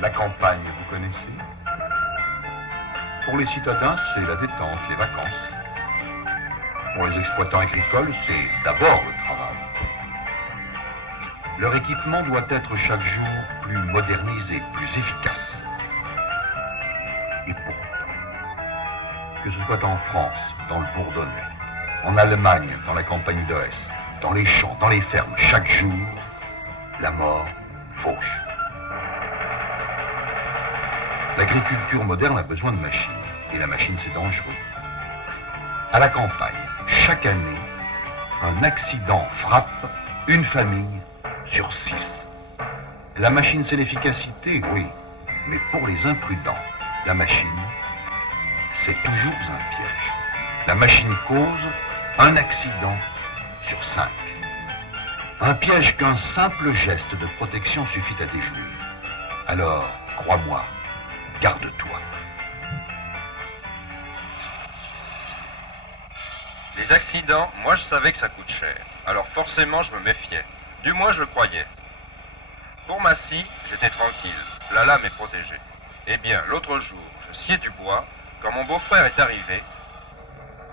La campagne, vous connaissez? Pour les citadins, c'est la détente, les vacances. Pour les exploitants agricoles, c'est d'abord le travail. Leur équipement doit être chaque jour plus modernisé, plus efficace. Et pourtant, que ce soit en France, dans le Bourdonnais, en Allemagne, dans la campagne de Hesse, dans les champs, dans les fermes, chaque jour, la mort fauche. L'agriculture moderne a besoin de machines, et la machine c'est dangereux. À la campagne, chaque année, un accident frappe une famille sur 6. La machine c'est l'efficacité, oui, mais pour les imprudents, la machine, c'est toujours un piège. La machine cause un accident sur 5. Un piège qu'un simple geste de protection suffit à déjouer. Alors, crois-moi, garde-toi. Les accidents, moi je savais que ça coûte cher. Alors forcément je me méfiais. Du moins je le croyais. Pour ma scie, j'étais tranquille. La lame est protégée. Eh bien, l'autre jour, je sciais du bois. Quand mon beau-frère est arrivé...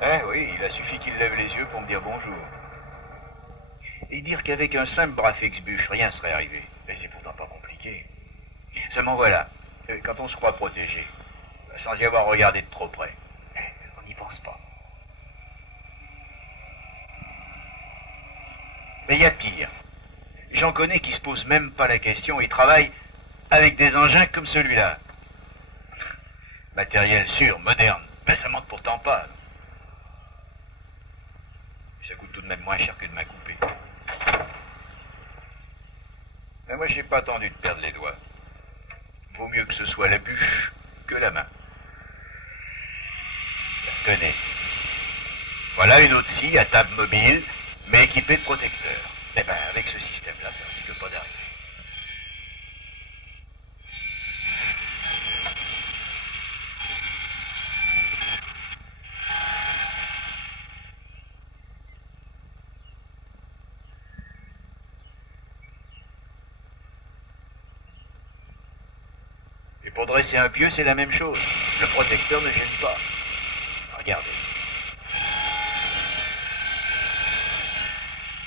Eh oui, il a suffi qu'il lève les yeux pour me dire bonjour. Et dire qu'avec un simple bras fixe-bûche, rien serait arrivé. Mais c'est pourtant pas compliqué. Seulement voilà, quand on se croit protégé, sans y avoir regardé de trop près, on n'y pense pas. Mais il y a pire. J'en connais qui se posent même pas la question et travaillent avec des engins comme celui-là. Matériel sûr, moderne, mais ça manque pourtant pas. Ça coûte tout de même moins cher que de ma couper. Mais moi, j'ai pas attendu de perdre les doigts. Vaut mieux que ce soit la bûche que la main. Tenez. Voilà une autre scie à table mobile, mais équipée de protecteurs. Eh ben, avec ce système-là, ça risque pas d'arriver. Et pour dresser un pieu, c'est la même chose. Le protecteur ne gêne pas. Regardez.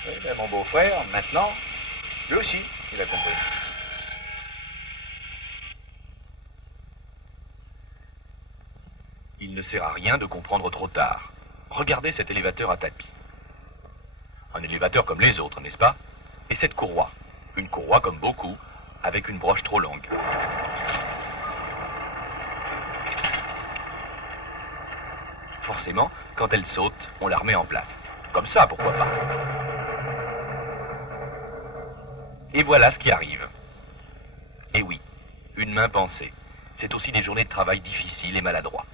Oui, ben mon beau-frère, maintenant, lui aussi, il a compris. Il ne sert à rien de comprendre trop tard. Regardez cet élévateur à tapis. Un élévateur comme les autres, n'est-ce pas? Et cette courroie. Une courroie comme beaucoup, avec une broche trop longue. Forcément, quand elle saute, on la remet en place. Comme ça, pourquoi pas? Et voilà ce qui arrive. Et oui, une main pensée. C'est aussi des journées de travail difficiles et maladroits.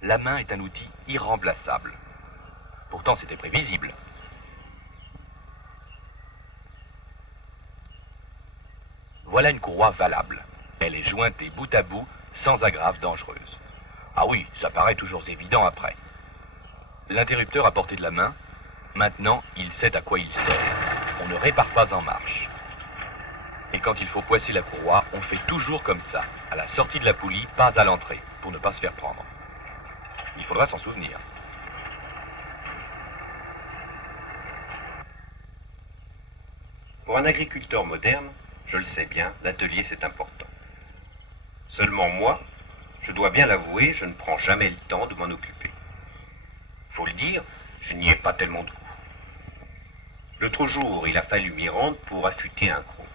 La main est un outil irremplaçable. Pourtant, c'était prévisible. Voilà une courroie valable. Elle est jointée bout à bout, sans agrafe dangereuse. Ah oui, ça paraît toujours évident après. L'interrupteur à portée de la main, maintenant, il sait à quoi il sert. On ne répare pas en marche. Et quand il faut coincer la courroie, on fait toujours comme ça, à la sortie de la poulie, pas à l'entrée, pour ne pas se faire prendre. Il faudra s'en souvenir. Pour un agriculteur moderne, je le sais bien, l'atelier c'est important. Seulement moi, je dois bien l'avouer, je ne prends jamais le temps de m'en occuper. Faut le dire, je n'y ai pas tellement de goût. L'autre jour, il a fallu m'y rendre pour affûter un croc.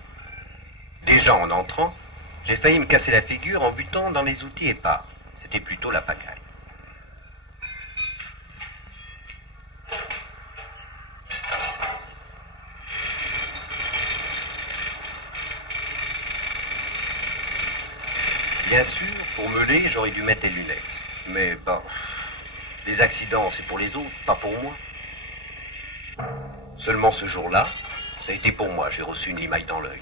Déjà en entrant, j'ai failli me casser la figure en butant dans les outils épars. C'était plutôt la pagaille. Bien sûr, pour meuler, j'aurais dû mettre des lunettes. Mais bon, les accidents, c'est pour les autres, pas pour moi. Seulement ce jour-là, ça a été pour moi, j'ai reçu une limaille dans l'œil.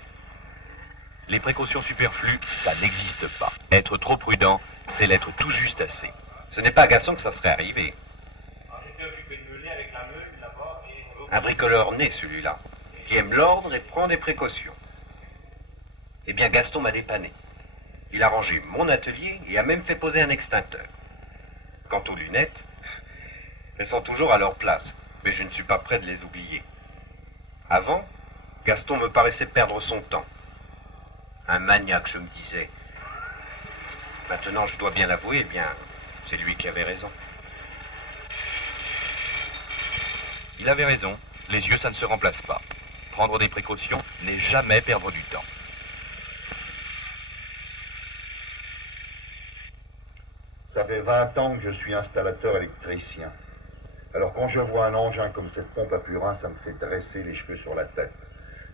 Les précautions superflues, ça n'existe pas. Être trop prudent, c'est l'être tout juste assez. Ce n'est pas à Gaston que ça serait arrivé. Un bricoleur né, celui-là, qui aime l'ordre et prend des précautions. Eh bien, Gaston m'a dépanné. Il a rangé mon atelier et a même fait poser un extincteur. Quant aux lunettes, elles sont toujours à leur place, mais je ne suis pas prêt de les oublier. Avant, Gaston me paraissait perdre son temps. Un maniaque, je me disais. Maintenant, je dois bien l'avouer, eh bien, c'est lui qui avait raison. Il avait raison. Les yeux, ça ne se remplace pas. Prendre des précautions n'est jamais perdre du temps. Ça fait 20 ans que je suis installateur électricien. Alors quand je vois un engin comme cette pompe à purin, ça me fait dresser les cheveux sur la tête.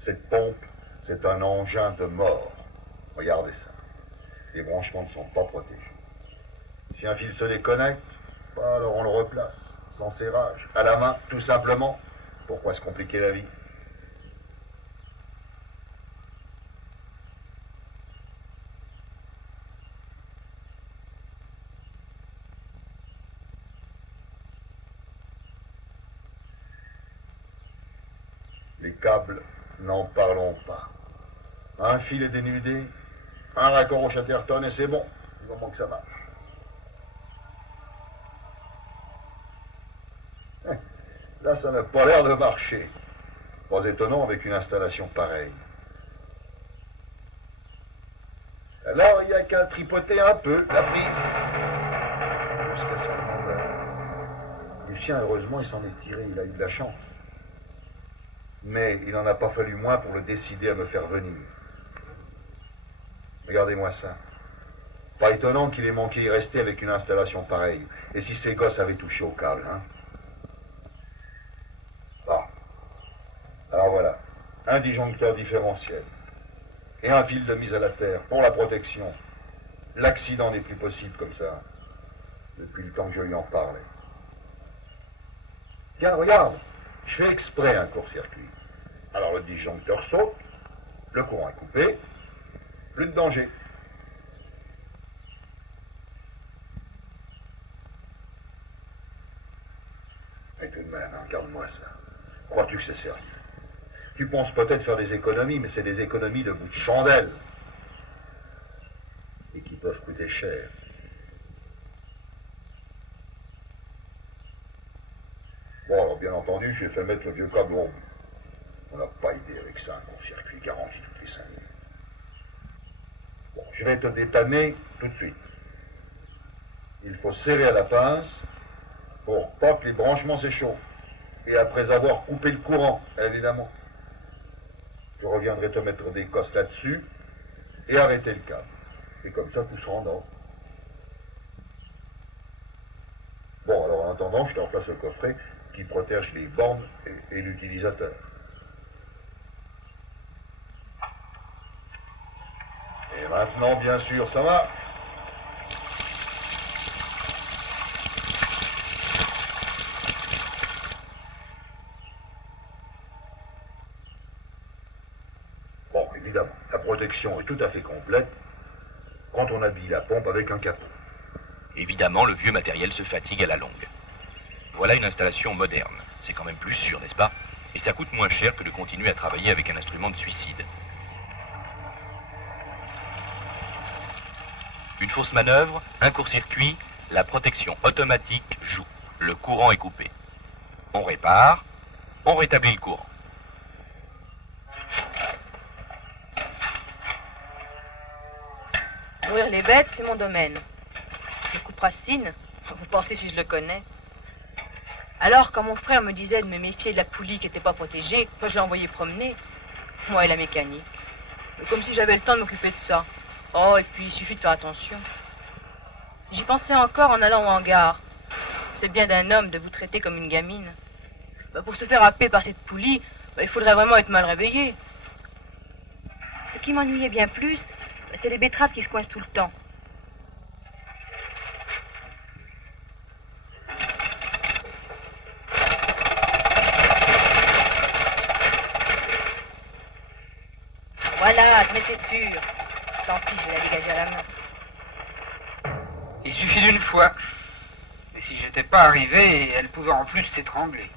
Cette pompe, c'est un engin de mort. Regardez ça. Les branchements ne sont pas protégés. Si un fil se déconnecte, alors on le replace, sans serrage, à la main, tout simplement. Pourquoi se compliquer la vie? Les câbles, n'en parlons pas. Un fil est dénudé, un raccord au Chatterton et c'est bon, du moment que ça marche. Là, ça n'a pas l'air de marcher. Pas étonnant avec une installation pareille. Alors, il n'y a qu'à tripoter un peu la prise. Jusqu'à ce moment-là. Lucien, heureusement, il s'en est tiré, il a eu de la chance. Mais il n'en a pas fallu moins pour le décider à me faire venir. Regardez-moi ça. Pas étonnant qu'il ait manqué y rester avec une installation pareille. Et si ces gosses avaient touché au câble, hein? Bon. Alors voilà. Un disjoncteur différentiel. Et un fil de mise à la terre pour la protection. L'accident n'est plus possible comme ça. Depuis le temps que je lui en parlais. Tiens, regarde. Je fais exprès un court-circuit. Alors le disjoncteur saute. Le courant est coupé. Plus de danger. Et tout de même, hein, regarde-moi ça. Crois-tu que c'est sérieux? Tu penses peut-être faire des économies, mais c'est des économies de bout de chandelle. Et qui peuvent coûter cher. Bon, alors bien entendu, j'ai fait mettre le vieux câble au bout. On n'a pas idée avec ça, un court-circuit garanti toutes les 5 minutes. Bon, je vais te dépanner tout de suite. Il faut serrer à la pince pour pas que les branchements s'échauffent. Et après avoir coupé le courant, évidemment. Je reviendrai te mettre des cosses là-dessus et arrêter le câble. Et comme ça, tout sera en ordre. Bon, alors en attendant, je te remplace le coffret qui protège les bornes et l'utilisateur. Et maintenant, bien sûr, ça va. Bon, évidemment, la protection est tout à fait complète quand on habille la pompe avec un capot. Évidemment, le vieux matériel se fatigue à la longue. Voilà une installation moderne. C'est quand même plus sûr, n'est-ce pas? Et ça coûte moins cher que de continuer à travailler avec un instrument de suicide. Une fausse manœuvre, un court-circuit, la protection automatique joue. Le courant est coupé. On répare, on rétablit le courant. Nourrir les bêtes, c'est mon domaine. Le coupe racine, vous pensez si je le connais? Alors, quand mon frère me disait de me méfier de la poulie qui n'était pas protégée, je l'ai envoyé promener. Moi et la mécanique. Comme si j'avais le temps de m'occuper de ça. Oh, et puis il suffit de faire attention. J'y pensais encore en allant au hangar. C'est bien d'un homme de vous traiter comme une gamine. Pour se faire happer par cette poulie, il faudrait vraiment être mal réveillé. Ce qui m'ennuyait bien plus, c'est les betteraves qui se coincent tout le temps. Voilà, mais c'est sûr. Tant pis, je vais la dégager à la main. Il suffit d'une fois. Et si j'étais pas arrivé, elle pouvait en plus s'étrangler.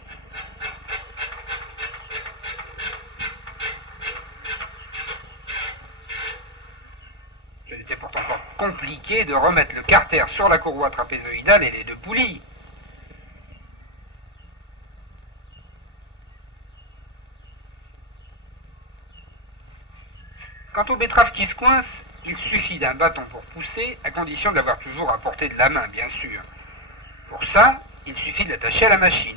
C'était pourtant pas compliqué de remettre le carter sur la courroie trapézoïdale et les deux poulies. Quant aux betteraves qui se coincent, il suffit d'un bâton pour pousser, à condition de l'avoir toujours à portée de la main, bien sûr. Pour ça, il suffit de l'attacher à la machine.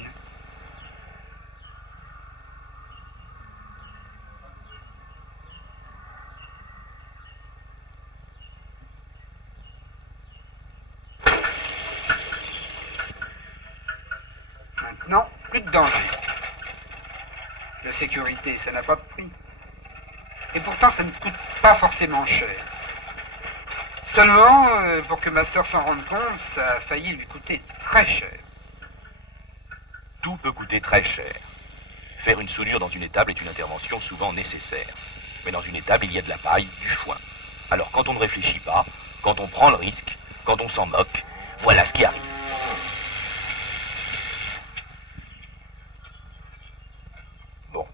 Maintenant, plus de danger. La sécurité, ça n'a pas de prix. Et pourtant, ça ne coûte pas forcément cher. Seulement, pour que ma sœur s'en rende compte, ça a failli lui coûter très cher. Tout peut coûter très cher. Faire une soudure dans une étable est une intervention souvent nécessaire. Mais dans une étable, il y a de la paille, du foin. Alors quand on ne réfléchit pas, quand on prend le risque, quand on s'en moque, voilà ce qui arrive. Bon,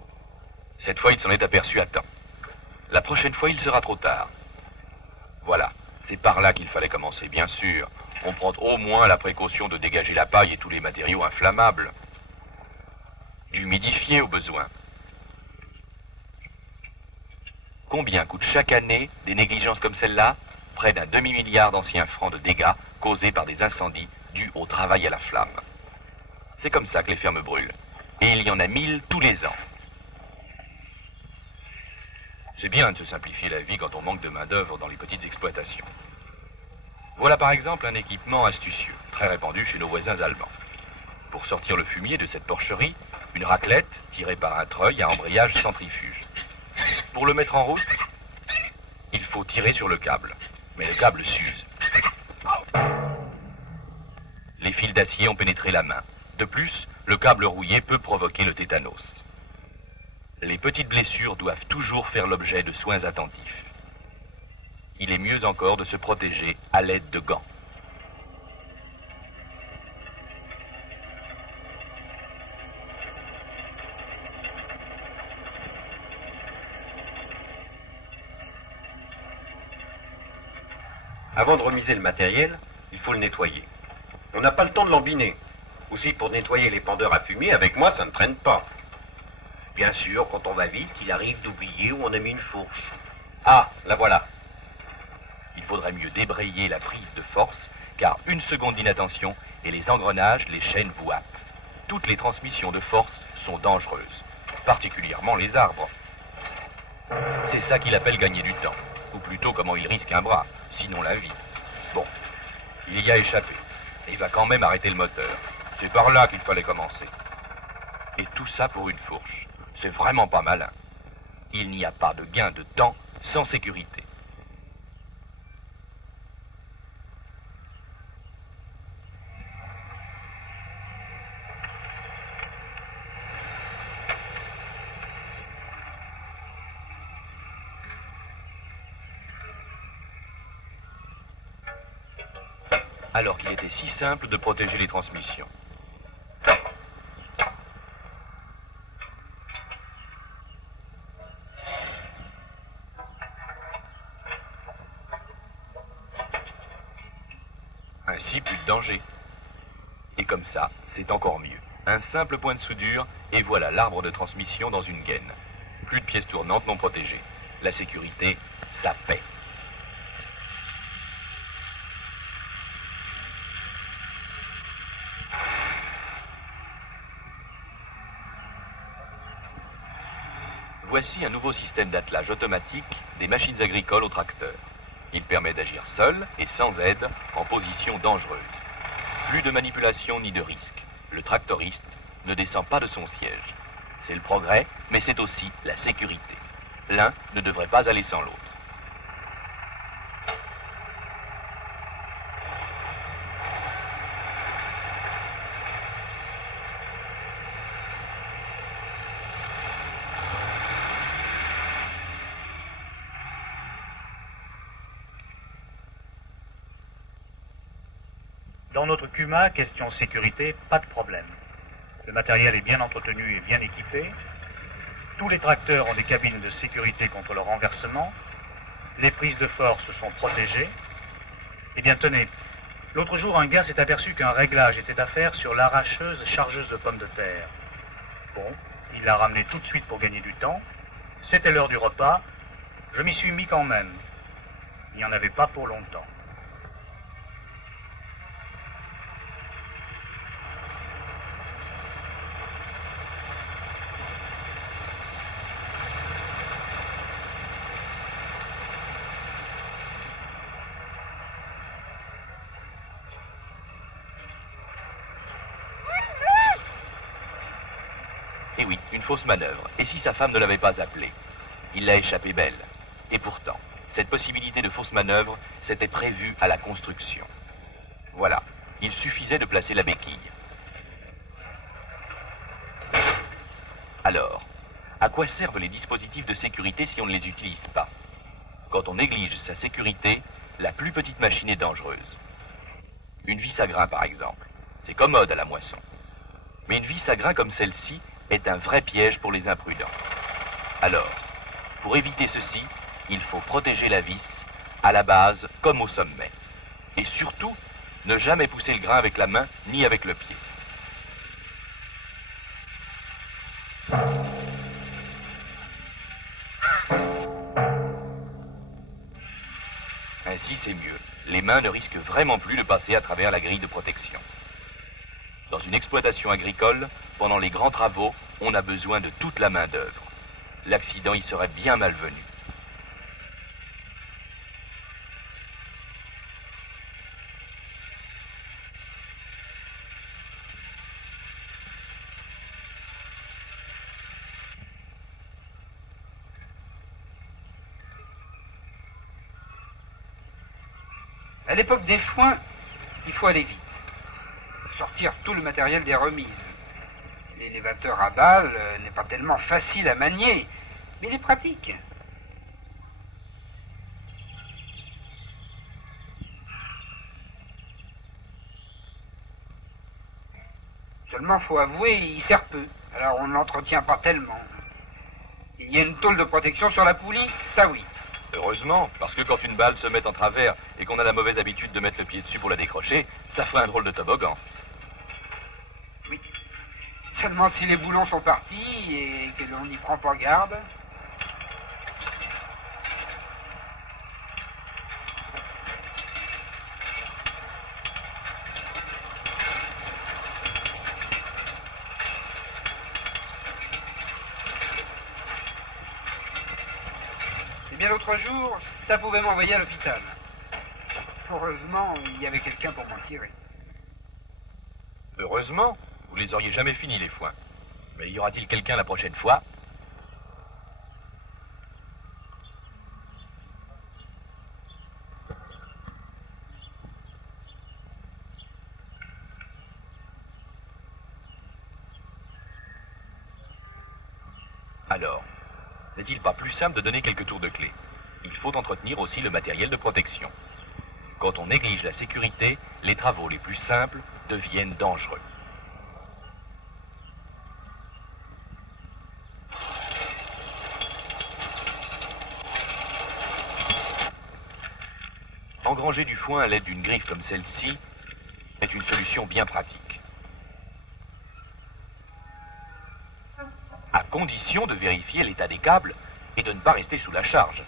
cette fois il s'en est aperçu à temps. La prochaine fois, il sera trop tard. Voilà, c'est par là qu'il fallait commencer, bien sûr. On prend au moins la précaution de dégager la paille et tous les matériaux inflammables. D'humidifier au besoin. Combien coûtent chaque année des négligences comme celle-là? Près d'un demi-milliard d'anciens francs de dégâts causés par des incendies dus au travail à la flamme. C'est comme ça que les fermes brûlent. Et il y en a 1000 tous les ans. C'est bien de se simplifier la vie quand on manque de main-d'œuvre dans les petites exploitations. Voilà par exemple un équipement astucieux, très répandu chez nos voisins allemands. Pour sortir le fumier de cette porcherie, une raclette tirée par un treuil à embrayage centrifuge. Pour le mettre en route, il faut tirer sur le câble, mais le câble s'use. Les fils d'acier ont pénétré la main. De plus, le câble rouillé peut provoquer le tétanos. Les petites blessures doivent toujours faire l'objet de soins attentifs. Il est mieux encore de se protéger à l'aide de gants. Avant de remiser le matériel, il faut le nettoyer. On n'a pas le temps de l'embiner. Aussi, pour nettoyer les pendeurs à fumier, avec moi, ça ne traîne pas. Bien sûr, quand on va vite, il arrive d'oublier où on a mis une fourche. Ah, la voilà. Il faudrait mieux débrayer la prise de force, car une seconde d'inattention et les engrenages, les chaînes vous happent. Toutes les transmissions de force sont dangereuses, particulièrement les arbres. C'est ça qu'il appelle gagner du temps, ou plutôt comment il risque un bras, sinon la vie. Bon, il y a échappé, et il va quand même arrêter le moteur. C'est par là qu'il fallait commencer. Et tout ça pour une fourche. C'est vraiment pas malin. Il n'y a pas de gain de temps sans sécurité. Alors qu'il était si simple de protéger les transmissions. Ainsi, plus de danger. Et comme ça, c'est encore mieux. Un simple point de soudure, et voilà l'arbre de transmission dans une gaine. Plus de pièces tournantes non protégées. La sécurité, ça paie. Voici un nouveau système d'attelage automatique des machines agricoles au tracteur. Il permet d'agir seul et sans aide en position dangereuse. Plus de manipulation ni de risque. Le tractoriste ne descend pas de son siège. C'est le progrès, mais c'est aussi la sécurité. L'un ne devrait pas aller sans l'autre. Dans notre Cuma, question sécurité, pas de problème. Le matériel est bien entretenu et bien équipé. Tous les tracteurs ont des cabines de sécurité contre le renversement. les prises de force sont protégées. Eh bien, tenez, l'autre jour, un gars s'est aperçu qu'un réglage était à faire sur l'arracheuse chargeuse de pommes de terre. Bon, il l'a ramené tout de suite pour gagner du temps. C'était l'heure du repas. Je m'y suis mis quand même. Il n'y en avait pas pour longtemps. Eh oui, une fausse manœuvre. Et si sa femme ne l'avait pas appelé? Il l'a échappé belle. Et pourtant, cette possibilité de fausse manœuvre s'était prévue à la construction. Voilà, il suffisait de placer la béquille. Alors, à quoi servent les dispositifs de sécurité si on ne les utilise pas? Quand on néglige sa sécurité, la plus petite machine est dangereuse. Une vis à grain, par exemple. C'est commode à la moisson. Mais une vis à grain comme celle-ci est un vrai piège pour les imprudents. Alors, pour éviter ceci, il faut protéger la vis, à la base comme au sommet. Et surtout, ne jamais pousser le grain avec la main ni avec le pied. Ainsi, c'est mieux. Les mains ne risquent vraiment plus de passer à travers la grille de protection. Dans une exploitation agricole, pendant les grands travaux, on a besoin de toute la main-d'œuvre. L'accident y serait bien malvenu. À l'époque des foins, il faut aller vite. Sortir tout le matériel des remises. L'élévateur à balles n'est pas tellement facile à manier, mais il est pratique. Seulement, faut avouer, il sert peu. Alors on ne l'entretient pas tellement. Il y a une tôle de protection sur la poulie, ça oui. Heureusement, parce que quand une balle se met en travers et qu'on a la mauvaise habitude de mettre le pied dessus pour la décrocher, ça ferait un drôle de toboggan. Oui. Seulement si les boulons sont partis et que l'on n'y prend pas garde. Eh bien l'autre jour, ça pouvait m'envoyer à l'hôpital. Heureusement, il y avait quelqu'un pour m'en tirer. Heureusement, vous les auriez jamais finis, les foins. Mais y aura-t-il quelqu'un la prochaine fois? Alors, n'est-il pas plus simple de donner quelques tours de clé? Il faut entretenir aussi le matériel de protection. Quand on néglige la sécurité, les travaux les plus simples deviennent dangereux. Engranger du foin à l'aide d'une griffe comme celle-ci est une solution bien pratique. À condition de vérifier l'état des câbles et de ne pas rester sous la charge.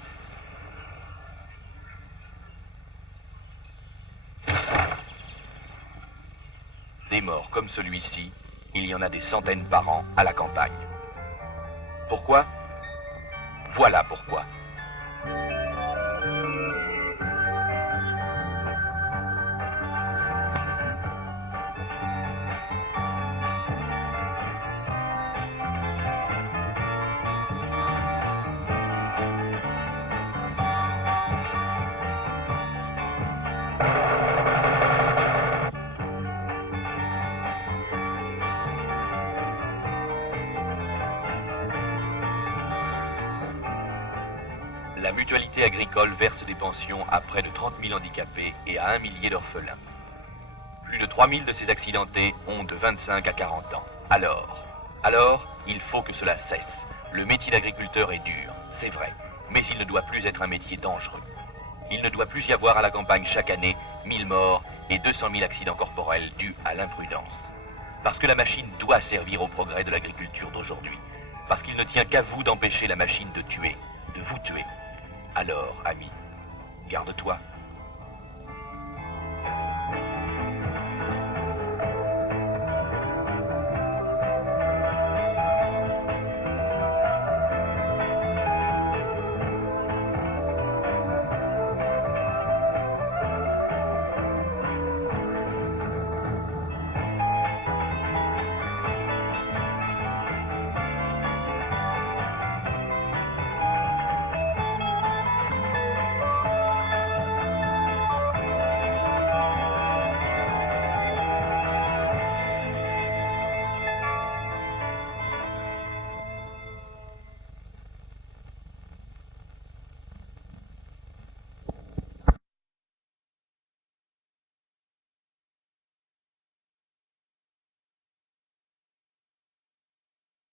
Des morts comme celui-ci, il y en a des centaines par an à la campagne. Pourquoi? Voilà pourquoi. La mutualité agricole verse des pensions à près de 30 000 handicapés et à 1 millier d'orphelins. Plus de 3 000 de ces accidentés ont de 25 à 40 ans. Alors, il faut que cela cesse. Le métier d'agriculteur est dur, c'est vrai. Mais il ne doit plus être un métier dangereux. Il ne doit plus y avoir à la campagne chaque année 1000 morts et 200 000 accidents corporels dus à l'imprudence. Parce que la machine doit servir au progrès de l'agriculture d'aujourd'hui. Parce qu'il ne tient qu'à vous d'empêcher la machine de tuer, de vous tuer. Alors, ami, garde-toi.